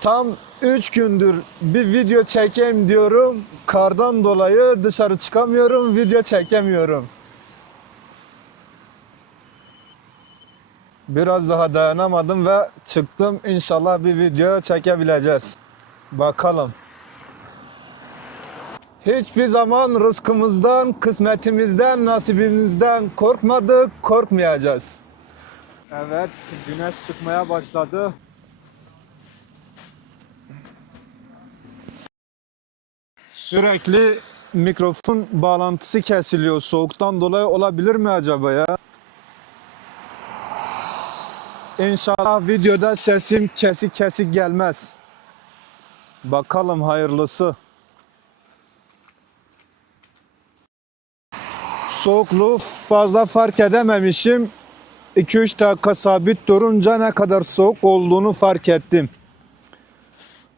Tam 3 gündür bir video çekeyim diyorum. Kardan dolayı dışarı çıkamıyorum, video çekemiyorum. Biraz daha dayanamadım ve çıktım. İnşallah bir video çekebileceğiz. Bakalım. Hiçbir zaman rızkımızdan, kısmetimizden, nasibimizden korkmadık, korkmayacağız. Evet, güneş çıkmaya başladı. Sürekli mikrofon bağlantısı kesiliyor. Soğuktan dolayı olabilir mi acaba ya? İnşallah videoda sesim kesik kesik gelmez. Bakalım hayırlısı. Soğukluğu fazla fark edememişim. 2-3 dakika sabit durunca ne kadar soğuk olduğunu fark ettim.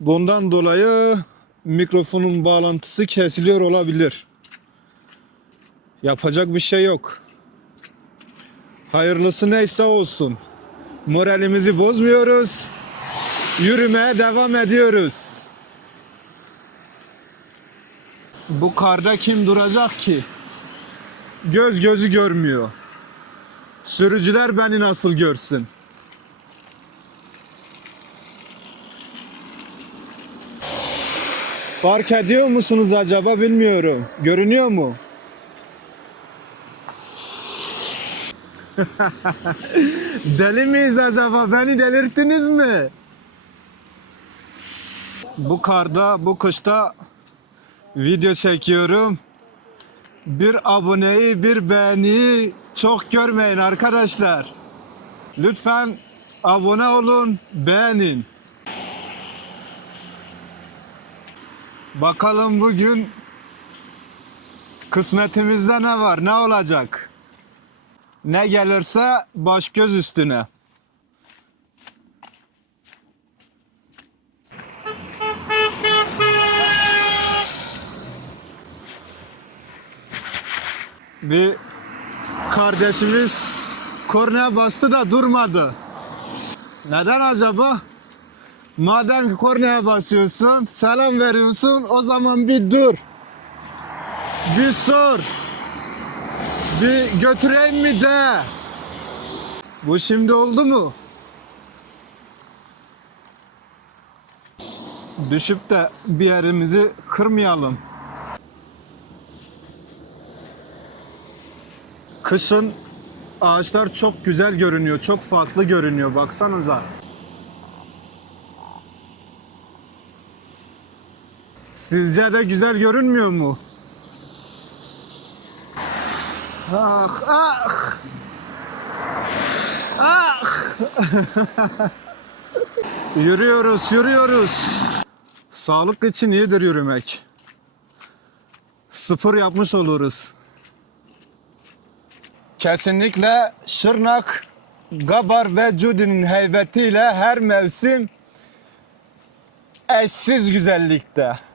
Bundan dolayı mikrofonun bağlantısı kesiliyor olabilir. Yapacak bir şey yok. Hayırlısı neyse olsun. Moralimizi bozmuyoruz. Yürümeye devam ediyoruz. Bu karda kim duracak ki? Göz gözü görmüyor. Sürücüler beni nasıl görsün? Fark ediyor musunuz acaba bilmiyorum. Görünüyor mu? Deli miyiz acaba? Beni delirttiniz mi? Bu karda, bu kışta video çekiyorum. Bir aboneyi, bir beğeniyi çok görmeyin arkadaşlar. Lütfen abone olun, beğenin. Bakalım bugün kısmetimizde ne var, ne olacak? Ne gelirse baş göz üstüne. Bir kardeşimiz kornaya bastı da durmadı. Neden acaba? Madem ki kornaya basıyorsun, selam veriyorsun, o zaman bir dur. Bir sor. Bir götüreyim mi de. Bu şimdi oldu mu? Düşüp de bir yerimizi kırmayalım. Kışın ağaçlar çok güzel görünüyor, çok farklı görünüyor. Baksanıza. Sizce de güzel görünmüyor mu? Ah ah. Ah. yürüyoruz, yürüyoruz. Sağlık için iyidir yürümek. Spor yapmış oluruz. Kesinlikle Şırnak, Gabar ve Cudi'nin heybetiyle her mevsim eşsiz güzellikte.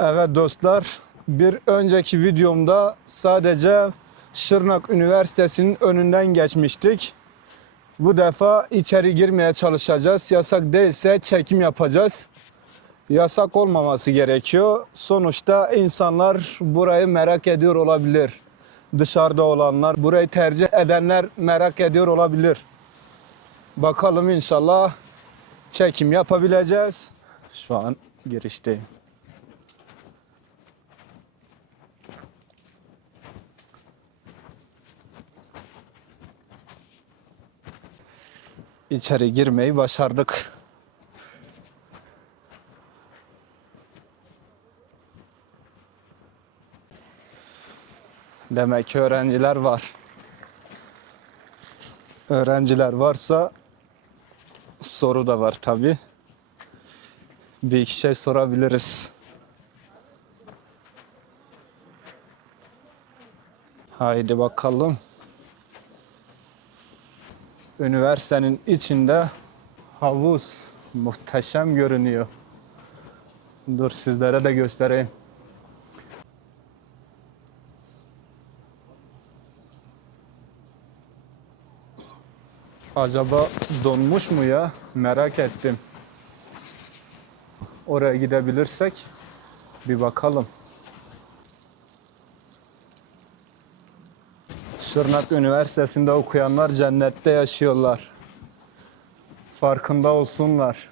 Evet dostlar, bir önceki videomda sadece Şırnak Üniversitesi'nin önünden geçmiştik. Bu defa içeri girmeye çalışacağız. Yasak değilse çekim yapacağız. Yasak olmaması gerekiyor. Sonuçta insanlar burayı merak ediyor olabilir. Dışarıda olanlar, burayı tercih edenler merak ediyor olabilir. Bakalım inşallah çekim yapabileceğiz. Şu an girişteyim. İçeri girmeyi başardık. Demek ki öğrenciler var. Öğrenciler varsa soru da var tabi. Bir iki şey sorabiliriz. Haydi bakalım. Üniversitenin içinde havuz muhteşem görünüyor. Dur sizlere de göstereyim. Acaba donmuş mu ya? Merak ettim. Oraya gidebilirsek bir bakalım. Şırnak Üniversitesi'nde okuyanlar cennette yaşıyorlar. Farkında olsunlar.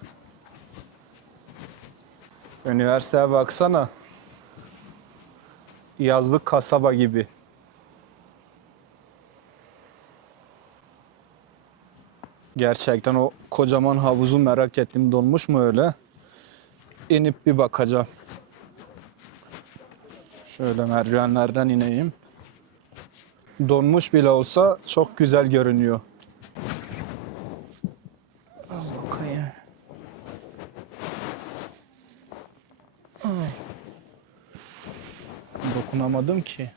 Üniversiteye baksana. Yazlık kasaba gibi. Gerçekten o kocaman havuzu merak ettim. Donmuş mu öyle? İnip bir bakacağım. Şöyle merdivenlerden ineyim. Donmuş bile olsa çok güzel görünüyor. Dokunamadım ki.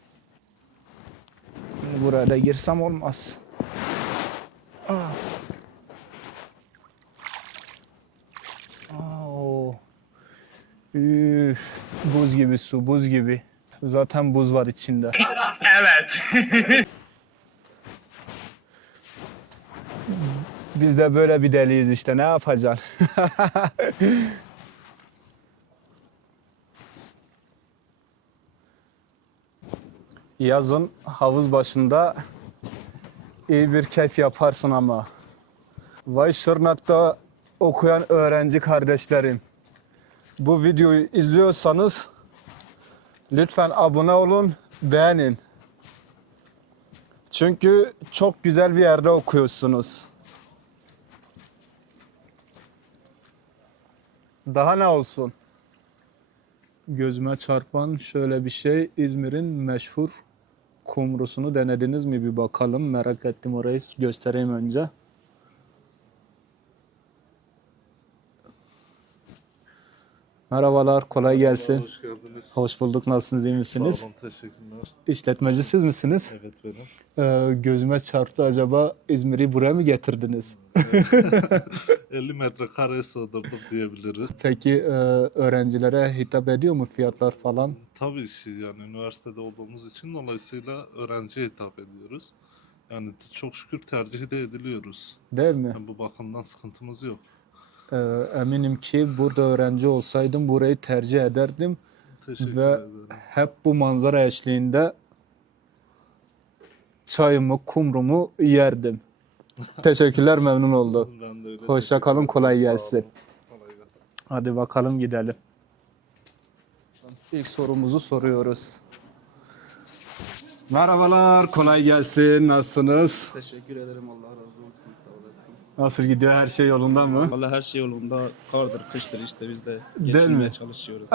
Buraya da girsem olmaz. Ah. Oo. Üf, buz gibi su, buz gibi. Zaten buz var içinde. Evet. Biz de böyle bir deliyiz işte. Ne yapacaksın? Yazın havuz başında iyi bir keyif yaparsın ama. Vay Şırnak'ta okuyan öğrenci kardeşlerim. Bu videoyu izliyorsanız lütfen abone olun, beğenin. Çünkü çok güzel bir yerde okuyorsunuz. Daha ne olsun? Gözüme çarpan şöyle bir şey İzmir'in meşhur kumrusunu denediniz mi bir bakalım merak ettim orayı göstereyim önce. Merhabalar kolay gelsin. Hoş geldiniz. Hoş bulduk nasılsınız iyi misiniz? Sağ olun, teşekkürler. İşletmeci siz misiniz? Evet benim. Ee, gözüme çarptı acaba İzmir'i buraya mı getirdiniz? 50 metrekareye sığdırdım diyebiliriz. Peki e, öğrencilere hitap ediyor mu fiyatlar falan? Tabii ki yani üniversitede olduğumuz için dolayısıyla öğrenciye hitap ediyoruz. Yani çok şükür tercih de ediliyoruz. Değil mi? Yani bu bakımdan sıkıntımız yok. Ee, eminim ki burada öğrenci olsaydım burayı tercih ederdim Teşekkür ve ederim. hep bu manzara eşliğinde çayımı, kumrumu yerdim. Teşekkürler, memnun öyle. Hoşça kalın, kolay gelsin. Kolay gelsin. Hadi bakalım gidelim. İlk sorumuzu soruyoruz. Merhabalar, kolay gelsin. Nasılsınız? Teşekkür ederim. Allah razı olsun. Sağ olasın. Nasıl gidiyor? Her şey yolunda mı? Valla her şey yolunda. Kardır, kıştır işte biz de mi? geçinmeye çalışıyoruz.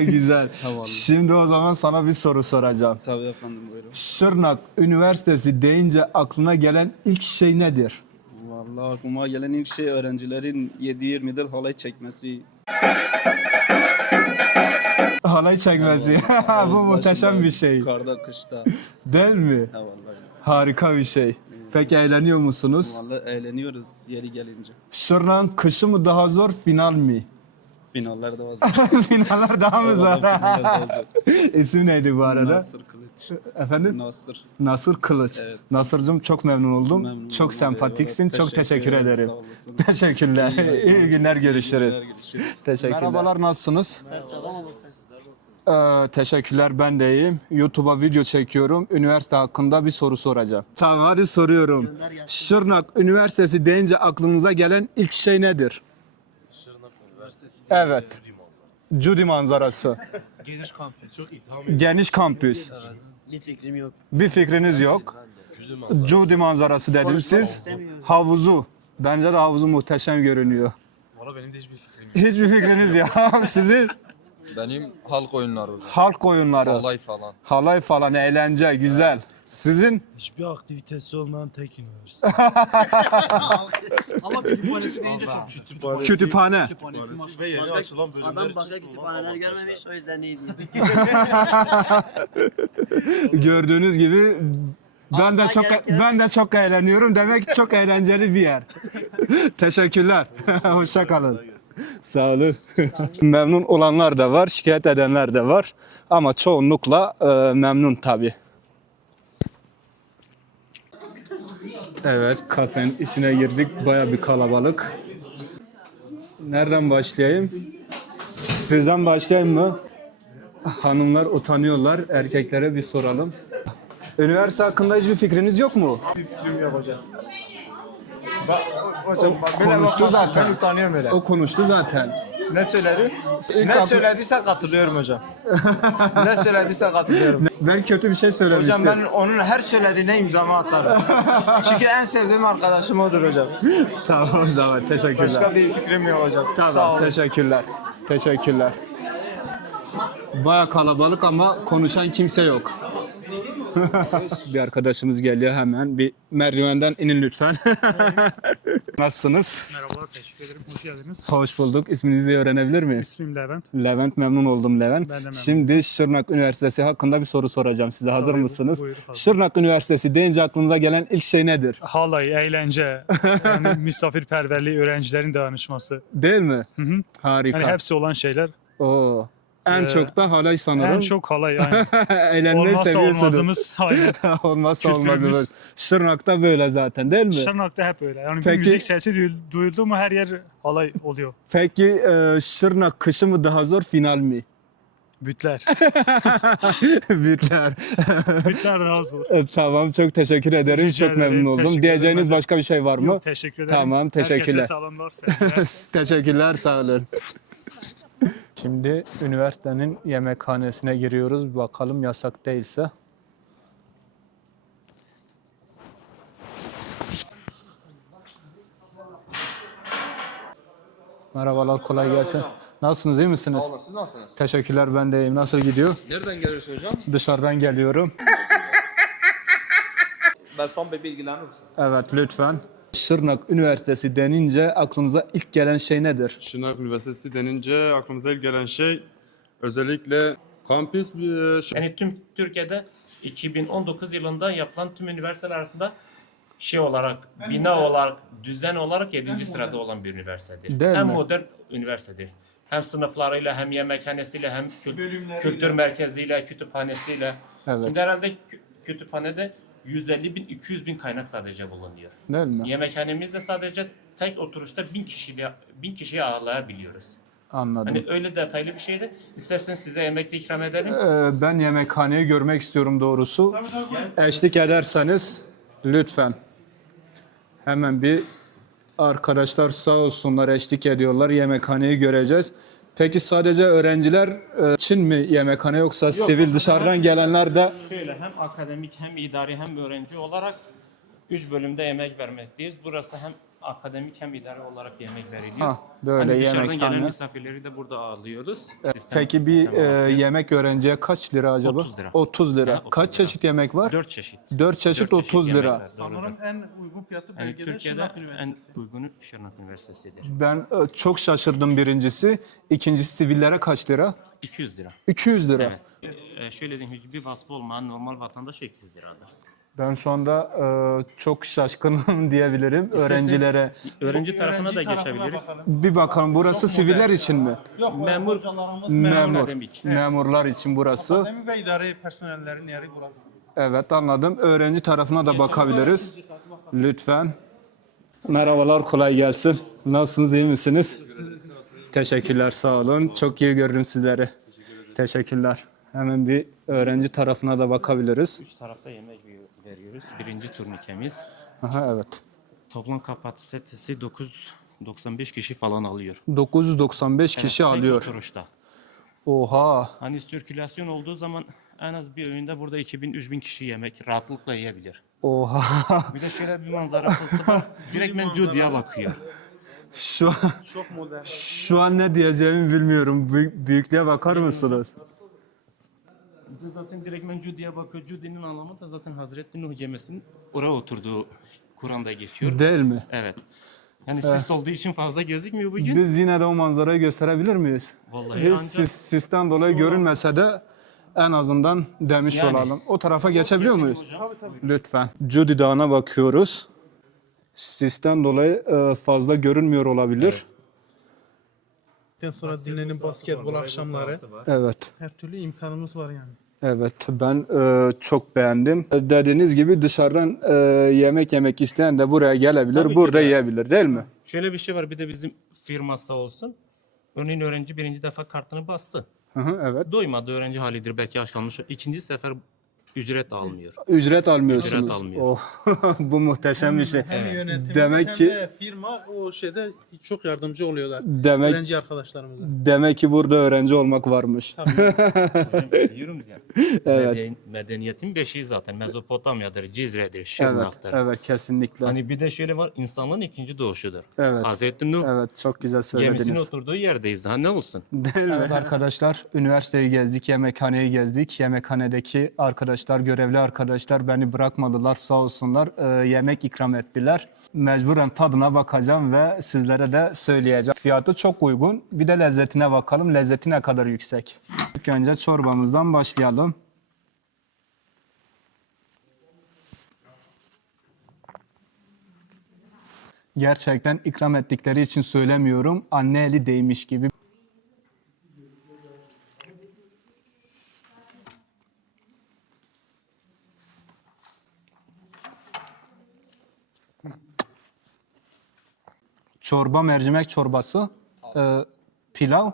Güzel. Havalı. Şimdi o zaman sana bir soru soracağım. Tabii efendim buyurun. Şırnak Üniversitesi deyince aklına gelen ilk şey nedir? Valla aklıma gelen ilk şey öğrencilerin 7-24 halay çekmesi. Halay çekmesi. Bu Havuz muhteşem bir şey. Karda, kışta. Değil mi? Ha vallahi. Harika bir şey. Peki eğleniyor musunuz? Valla eğleniyoruz yeri gelince. Şırnak'ın kışı mı daha zor, final mi? Finaller de hazır. Finaller daha mı zor? Vallahi finaller de hazır. İsim neydi bu arada? Nasır Kılıç. Efendim? Nasır. Nasır Kılıç. Evet. Nasır'cığım çok memnun oldum. Memnun çok oldum. sempatiksin. Çok teşekkür ederim. Sağ olasın. Teşekkürler. İyi İyi günler görüşürüz. günler, görüşürüz. Teşekkürler. Merhabalar nasılsınız? Ee, teşekkürler ben de iyiyim. YouTube'a video çekiyorum. Üniversite hakkında bir soru soracağım. Tamam hadi soruyorum. Şırnak Üniversitesi deyince aklınıza gelen ilk şey nedir? Şırnak Üniversitesi. Evet. Cudi manzarası. Geniş kampüs. Geniş kampüs. Bir fikrim yok. Bir fikriniz yok. Cudi manzarası dediniz siz. Havuzu. Bence de havuzu muhteşem görünüyor. Valla benim de hiçbir fikrim yok. Hiçbir fikriniz yok. Sizin Benim halk oyunları. halk oyunları. Halay falan. Halay falan eğlence güzel. Sizin Hiçbir aktivitesi olmayan tek üniversite. Ama kütüphanesi deyince çok kütüphane. kütüphane. Kütüphanesi. Ve yeni açılan bölümler Adam başka kütüphaneler görmemiş o yüzden iyi değil. Gördüğünüz gibi ben de çok gerek yok. ben de çok eğleniyorum. Demek ki çok eğlenceli bir yer. Teşekkürler. Hoşça kalın. Sağ olun. memnun olanlar da var, şikayet edenler de var. Ama çoğunlukla e, memnun tabii. Evet, kafenin içine girdik. Baya bir kalabalık. Nereden başlayayım? Sizden başlayayım mı? Hanımlar utanıyorlar. Erkeklere bir soralım. Üniversite hakkında hiçbir fikriniz yok mu? Hocam bak böyle konuştu bakmasın zaten. ben utanıyorum öyle. O konuştu zaten. Ne söyledi? İlk Ne kapı- söylediyse katılıyorum hocam. ne söylediyse katılıyorum. Ben kötü bir şey söylemiştim. Hocam ben onun her söylediğine imzamı atarım. Çünkü en sevdiğim arkadaşım odur hocam. Tamam o zaman teşekkürler. Başka bir fikrim yok hocam. Sağ Tamam olun. teşekkürler. Teşekkürler. Baya kalabalık ama konuşan kimse yok. Bir arkadaşımız geliyor hemen. Bir merdivenden inin lütfen. Nasılsınız? Merhabalar, teşekkür ederim. Hoş geldiniz. Hoş bulduk. İsminizi öğrenebilir miyiz? İsmim Levent. Levent memnun oldum Levent. Ben de memnun. Şimdi Şırnak Üniversitesi hakkında bir soru soracağım size. Hazır Tabii, mısınız? buyur, hazırım. Şırnak Üniversitesi deyince aklınıza gelen ilk şey nedir? Halay, eğlence, yani misafirperverliği, öğrencilerin dayanışması. Değil mi? Hı hı. Harika. Yani hepsi olan şeyler. Oo. En Ee, çok da halay sanırım. En çok halay. Yani. Eğlenmeyi Olmazsa seviyorsunuz. olmazımız. Aynen. Olmazsa Kültürümüz. olmazımız. Şırnak'ta böyle zaten değil mi? Şırnak'ta hep öyle. Yani Peki- bir müzik sesi duyul- duyuldu mu her yer halay oluyor. Peki e, Şırnak kışı mı daha zor final mi? Bütler. Bütler. Bütler daha zor. E, tamam çok teşekkür ederim. Rica çok memnun ederim, oldum. teşekkür Diyeceğiniz ederim. başka bir şey var mı? Yok, teşekkür ederim. Tamam, teşekkürler. Herkese selamlar. sevgiler. Teşekkürler sağ olun. Şimdi üniversitenin yemekhanesine giriyoruz. Bakalım yasak değilse. Merhabalar kolay gelsin. Nasılsınız iyi misiniz? Sağ olun, siz nasılsınız? Teşekkürler ben de iyiyim. Nasıl gidiyor? Nereden geliyorsun hocam? Dışarıdan geliyorum. Baston bir bilgilenir misin? Evet lütfen. Şırnak Üniversitesi denince aklınıza ilk gelen şey nedir? Şırnak Üniversitesi denince aklımıza ilk gelen şey özellikle kampüs bir e, Yani tüm Türkiye'de 2019 yılında yapılan tüm üniversiteler arasında şey olarak, bina olarak, düzen olarak 7. sırada olan bir üniversitedir. Değil hem mi? modern üniversitedir. Hem sınıflarıyla, hem yemekhanesiyle, hem kül- kültür merkeziyle, kütüphanesiyle. Evet. Şimdi herhalde kü- kütüphanede 150 bin, 200 bin kaynak sadece bulunuyor. Değil mi? Yemekhanemizde sadece tek oturuşta bin kişiyle bin kişiyi ağırlayabiliyoruz. Anladım. Hani öyle detaylı bir şeydi. İsterseniz size yemek de ikram ederim. Ee, ben yemekhaneyi görmek istiyorum doğrusu. Eşlik ederseniz lütfen. Hemen bir arkadaşlar sağ olsunlar eşlik ediyorlar. Yemekhaneyi göreceğiz. Peki sadece öğrenciler e, için mi yemekhane yoksa sivil dışarıdan gelenler de Şöyle hem akademik hem idari hem öğrenci olarak 3 bölümde yemek vermekteyiz. Burası hem akademik hem idari olarak yemek veriliyor. Ha, böyle hani dışarıdan yemekhane. gelen misafirleri de burada ağırlıyoruz. Sistem- Peki bir e, olarak. yemek öğrenciye kaç lira acaba? 30 lira. 30 lira. Ha, 30 Kaç lira. çeşit yemek var? 4 çeşit. 4 çeşit Dört 30 lira. yemekler, doğrudur. en uygun fiyatı Yani bölgede Türkiye'de Şırnak en uygunu Şırnak Üniversitesi'dir. Ben e, çok şaşırdım birincisi. İkincisi sivillere kaç lira? 200 lira. 200 lira. Evet. Ee, şöyle diyeyim hiçbir vasfı olmayan normal vatandaş 200 liradır. Ben şu anda e, çok şaşkınım diyebilirim öğrencilere. Öğrenci tarafına da geçebiliriz. bakalım. Bir bakalım burası Çok siviller modern. için mi? Yok, Memur- hocalarımız Memur. akademik. Memurlar için burası. Akademi ve idari personellerin yeri burası. Evet anladım. Öğrenci tarafına da bakabiliriz. Lütfen. Merhabalar kolay gelsin. Nasılsınız iyi misiniz? Teşekkürler sağ olun. Çok iyi gördüm sizleri. Teşekkürler. Hemen bir öğrenci tarafına da bakabiliriz. Üç tarafta yemek veriyoruz. Birinci turnikemiz. Aha evet. Toplam kapasitesi 995 kişi falan alıyor. 995 kişi Evet, tek alıyor. oturuşta. Oha. Hani sirkülasyon olduğu zaman en az bir öğünde burada 2000-3000 kişi yemek rahatlıkla yiyebilir. Oha. Bir de şöyle bir manzarası var. Direkt ben Cudi'ye bakıyor. Şu an, şu an ne diyeceğimi bilmiyorum. Büyük- büyüklüğe bakar mısınız? Bir de zaten direkt ben Cudi'ye bakıyor. Cudi'nin anlamı da zaten Hazreti Nuh gemisinin oraya oturduğu Kur'an'da geçiyor. Değil mi? Evet. Yani sis olduğu için fazla gözükmüyor bugün. Biz yine de o manzarayı gösterebilir miyiz? Vallahi Biz ancak sis, sisten dolayı görünmese de en azından demiş Yani. olalım. O tarafa geçebiliyor muyuz? hocam. Lütfen. Cudi Dağı'na bakıyoruz. Sisten dolayı e, fazla görünmüyor olabilir. Sonra dinlenin basketbol akşamları. Evet. Her türlü imkanımız var yani. Evet ben e, çok beğendim. Dediğiniz gibi dışarıdan e, yemek yemek isteyen de buraya gelebilir, Tabii ki burada de. yiyebilir değil mi? Şöyle bir şey var bir de bizim firma sağ olsun. Örneğin öğrenci birinci defa kartını bastı. Hı hı, evet. Doymadı öğrenci halidir belki aç kalmış. İkinci sefer ücret almıyor. Ücret almıyorsunuz. Ücret almıyor. Oh, bu muhteşem bir şey. Hem yönetim Demek hem ki- de firma o şeyde çok yardımcı oluyorlar. Demek Öğrenci arkadaşlarımıza. demek ki burada öğrenci olmak varmış. Diyoruz ya. Evet. Meden- medeniyetin beşiği zaten. Mezopotamya'dır, Cizre'dir, Evet, Şırnak'tır. evet kesinlikle. Hani bir de şöyle var insanlığın ikinci doğuşudur. Evet. Hazreti Nuh Evet, çok güzel gemisinin söylediniz. oturduğu yerdeyiz. Ha ne olsun? Değil mi? Evet arkadaşlar, üniversiteyi gezdik, yemekhaneyi gezdik. Yemekhanedeki arkadaşlar, görevli arkadaşlar beni bırakmadılar sağ olsunlar. Ee, yemek ikram ettiler. Mecburen tadına bakacağım ve sizlere de söyleyeceğim. Fiyatı çok uygun. Bir de lezzetine bakalım. Lezzeti ne kadar yüksek. İlk önce çorbamızdan başlayalım. Gerçekten ikram ettikleri için söylemiyorum. Anne eli değmiş gibi. Çorba, mercimek çorbası, e, pilav,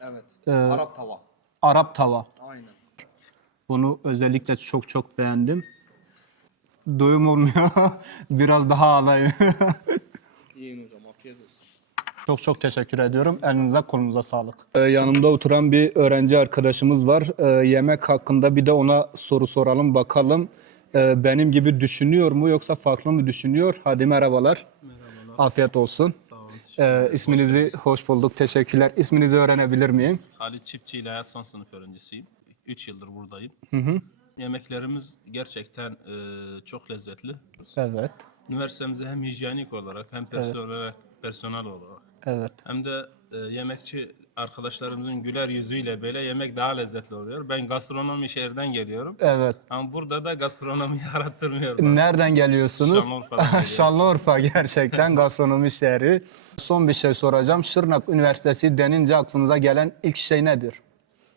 Evet. e, Arap tava. Arap tava. Aynen. Bunu özellikle çok çok beğendim. Doyum olmuyor. Biraz daha alayım. Yiyin hocam afiyet olsun. Çok çok teşekkür ediyorum. Elinize kolunuza sağlık. Ee, yanımda oturan bir öğrenci arkadaşımız var. Ee, yemek hakkında bir de ona soru soralım bakalım. Ee, benim gibi düşünüyor mu yoksa farklı mı düşünüyor? Hadi merhabalar. Merhabalar. Afiyet olsun. Sağ olun. isminizi hoş bulduk. Teşekkürler. İsminizi öğrenebilir miyim? Halit Çiftçi ile son sınıf öğrencisiyim. 3 yıldır buradayım. Hı hı. Yemeklerimiz gerçekten e, çok lezzetli. Evet. Üniversitemizde hem hijyenik olarak hem personel, personel olarak Evet. hem de e, yemekçi arkadaşlarımızın güler yüzüyle böyle yemek daha lezzetli oluyor. Ben gastronomi şehirden geliyorum. Evet. Ama burada da gastronomi arattırmıyor. bana. Nereden geliyorsunuz? Şanlıurfa'dan. Şanlıurfa gerçekten gastronomi şehri. Son bir şey soracağım. Şırnak Üniversitesi denince aklınıza gelen ilk şey nedir?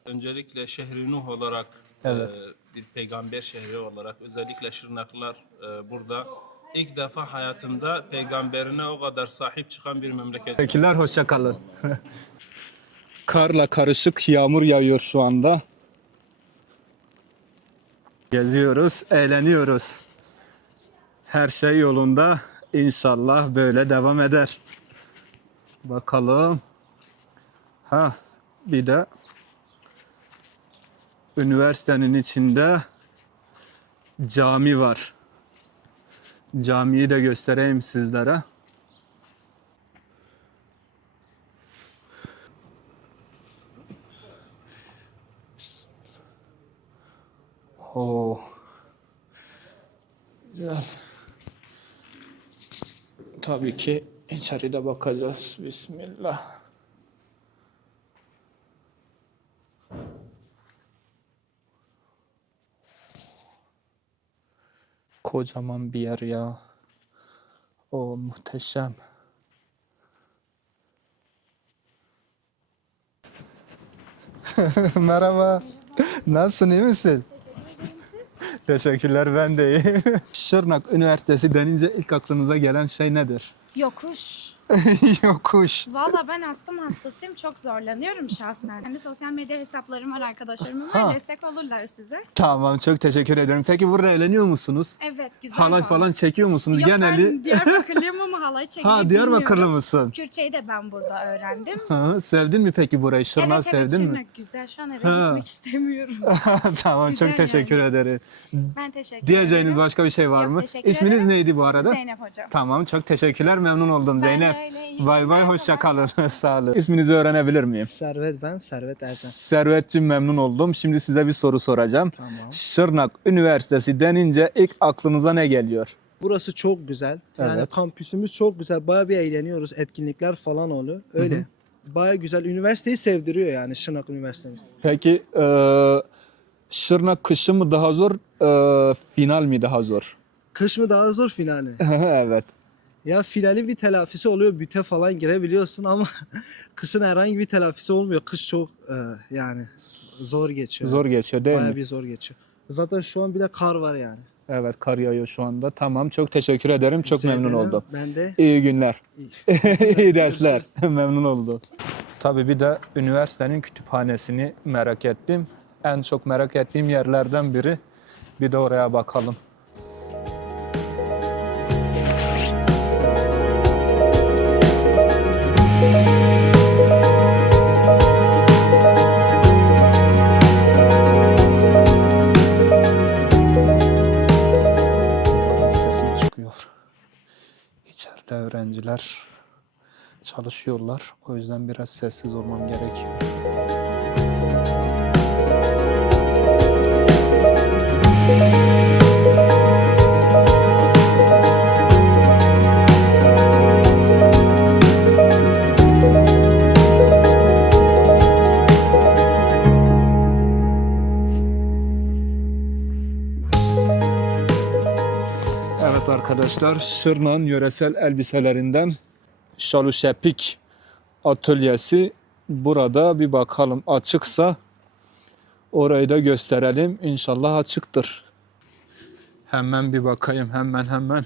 Öncelikle şehri Nuh olarak Evet. e, bir peygamber şehri olarak özellikle Şırnaklılar e, burada ilk defa hayatımda peygamberine o kadar sahip çıkan bir memleket. Teşekkürler, hoşça kalın. Karla karışık yağmur yağıyor şu anda. Geziyoruz, eğleniyoruz. Her şey yolunda. İnşallah böyle devam eder. Bakalım. Ha, bir de üniversitenin içinde cami var. Camiyi de göstereyim sizlere. Oo. Güzel. Tabii ki içeride bakacağız. Bismillah. Kocaman bir yer ya. O muhteşem. Merhaba. Nasılsın iyi misin? Teşekkürler ben de iyiyim. Şırnak Üniversitesi denince ilk aklınıza gelen şey nedir? Yokuş. Yokuş. Valla ben astım hastasıyım. Çok zorlanıyorum şahsen. Kendi sosyal medya hesaplarım var, arkadaşlarımın var. Ha. Destek olurlar size. Tamam çok teşekkür ederim. Peki burada eğleniyor musunuz? Evet güzel. Halay falan çekiyor musunuz? Yok Geneli. ben Diyarbakırlıyım ama halay çekmeyi Ha Diyarbakırlı bilmiyorum. mısın? Kürtçeyi de ben burada öğrendim. Ha, sevdin mi peki burayı? Şırnak evet evet sevdin mi? Şırnak güzel. Şu an eve Ha. gitmek istemiyorum. tamam Güzel çok teşekkür ederim. Ben teşekkür Diyeceğiniz ederim. başka bir şey var Yok, mı? teşekkür İsminiz ederim. neydi bu arada? Zeynep hocam. Tamam çok teşekkürler memnun oldum Ben de Zeynep. Bay bay hoşça kalın. Sağ olun. İsminizi öğrenebilir miyim? Servet ben, Servet Erten. Servetciğim memnun oldum. Şimdi size bir soru soracağım. Tamam. Şırnak Üniversitesi denince ilk aklınıza ne geliyor? Burası çok güzel. Yani Evet. kampüsümüz çok güzel. Baya bir eğleniyoruz. Etkinlikler falan oluyor. Öyle. Baya güzel. Üniversiteyi sevdiriyor yani Şırnak Üniversitemiz. Peki eee Şırnak kışı mı daha zor, eee, final mi daha zor? Kış mı daha zor finali? evet. Ya finali bir telafisi oluyor. Büte falan girebiliyorsun ama kışın herhangi bir telafisi olmuyor. Kış çok e, yani zor geçiyor. Zor geçiyor değil Bayağı mi? bir zor geçiyor. Zaten şu an bile kar var yani. Evet kar yağıyor şu anda. Tamam çok teşekkür ederim. Çok Rica memnun ederim. oldum. Ben de İyi günler. İyi. İyi dersler. Memnun oldum. Tabii bir de üniversitenin kütüphanesini merak ettim. En çok merak ettiğim yerlerden biri. Bir de oraya bakalım. Öğrenciler çalışıyorlar. O yüzden biraz sessiz olmam gerekiyor. Arkadaşlar, Şırnak'ın yöresel elbiselerinden Şaluşepik atölyesi burada bir bakalım açıksa orayı da gösterelim. İnşallah açıktır. Hemen bir bakayım hemen hemen.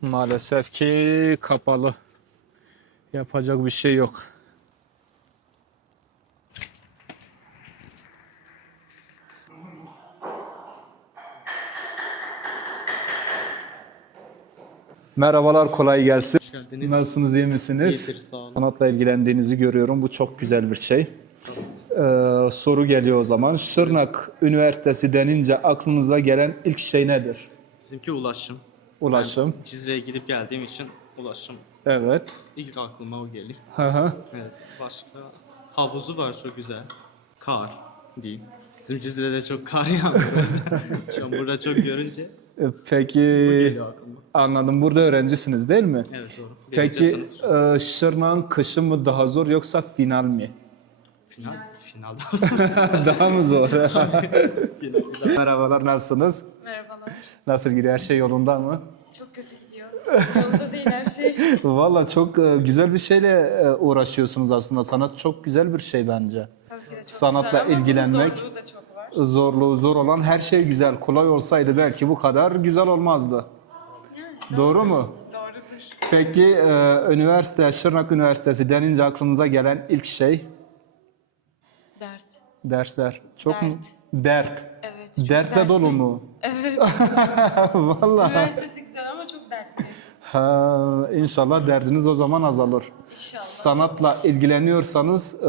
Maalesef ki kapalı. Yapacak bir şey yok. Merhabalar, kolay gelsin. geldiniz. Nasılsınız, iyi misiniz? İyidir, sağ olun. Sanatla ilgilendiğinizi görüyorum. Bu çok güzel bir şey. Ee, soru geliyor o zaman. Şırnak Üniversitesi denince aklınıza gelen ilk şey nedir? Bizimki ulaşım. Ulaşım. Ben Cizre'ye gidip geldiğim için ulaşım. Evet. İlk aklıma o geliyor. Hı hı. Evet. Başka havuzu var çok güzel. Kar diyeyim. Bizim Cizre'de çok kar yağmıyor. burada çok görünce Peki geliyor aklıma. anladım. Burada öğrencisiniz değil mi? Evet doğru. Birinci Peki sınıf. e, Şırnak'ın kışı mı daha zor yoksa final mi? Final. Finalden sonra. daha mı zor? Final. Merhabalar, nasılsınız? Merhabalar. Nasıl gidiyor? Her şey yolunda mı? Çok kötü gidiyor. Yolda değil her şey. Valla çok e, güzel bir şeyle e, uğraşıyorsunuz aslında. Sanat çok güzel bir şey bence. Tabii ki de çok Sanatla güzel ama bunun ilgilenmek- zorluğu da çok. Zorluğu zor olan her şey güzel. Kolay olsaydı belki bu kadar güzel olmazdı. Doğru mu? Doğrudur. Peki e, üniversite, Şırnak Üniversitesi denince aklınıza gelen ilk şey Dert. dersler. Çok mu? Dert. Dert. Evet. çok Dertle dolu mu? Evet. Vallahi. Üniversitesi Ha, inşallah derdiniz o zaman azalır. İnşallah. Sanatla ilgileniyorsanız e,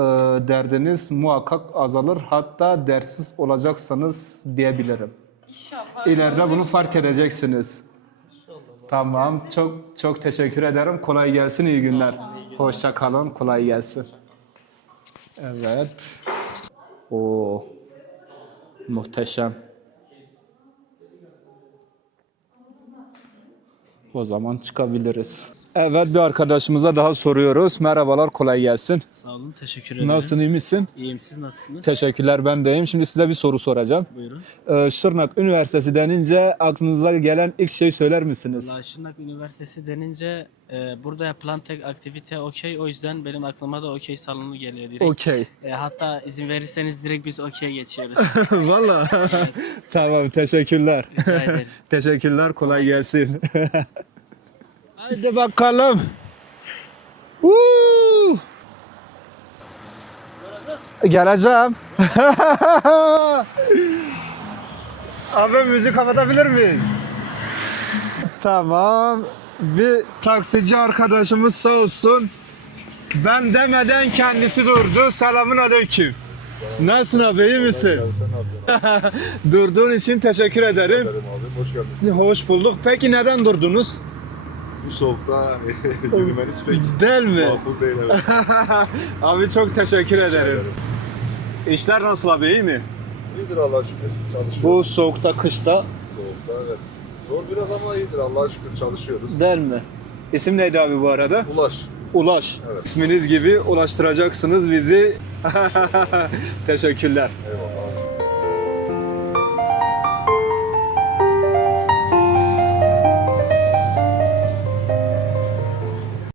derdiniz muhakkak azalır. Hatta dersiz olacaksanız diyebilirim. İnşallah. İleride bunu fark edeceksiniz. Tamam. Çok çok teşekkür ederim. Kolay gelsin. iyi günler. Hoşça kalın. Kolay gelsin. Evet. O muhteşem. O zaman çıkabiliriz. Evet bir arkadaşımıza daha soruyoruz. Merhabalar, kolay gelsin. Sağ olun. Teşekkür ederim. Nasılsın, iyi misin? İyiyim. Siz nasılsınız? Teşekkürler, ben deyim. Şimdi size bir soru soracağım. Buyurun. Ee, Şırnak Üniversitesi denince aklınıza gelen ilk şey söyler misiniz? Valla Şırnak Üniversitesi denince e, burada yapılan tek aktivite okey. O yüzden benim aklıma da okey salonu geliyor direkt. Okey. E, hatta izin verirseniz direkt biz okey geçiyoruz. Valla. tamam, teşekkürler. Rica ederim. teşekkürler, kolay gelsin. Haydi bakalım. Woo! Geleceğim. Abi müzik kapatabilir miyiz? Tamam. Bir taksici arkadaşımız sağ olsun. Ben demeden kendisi durdu. Selamun aleyküm. Nasılsın abi iyi misin? Durduğun için teşekkür ederim. Hoş. Hoş bulduk. Peki neden durdunuz? Bu soğukta yürümeniz pek Değil mi? makul değil evet. abi çok teşekkür ederim. İşler nasıl abi iyi mi? İyidir Allah'a şükür. Çalışıyoruz. Bu soğukta kışta soğukta evet. Zor biraz ama iyidir Allah'a şükür çalışıyoruz. değil mi? İsim neydi abi bu arada? Ulaş. Ulaş. Evet. İsminiz gibi ulaştıracaksınız bizi. Teşekkürler. Eyvallah.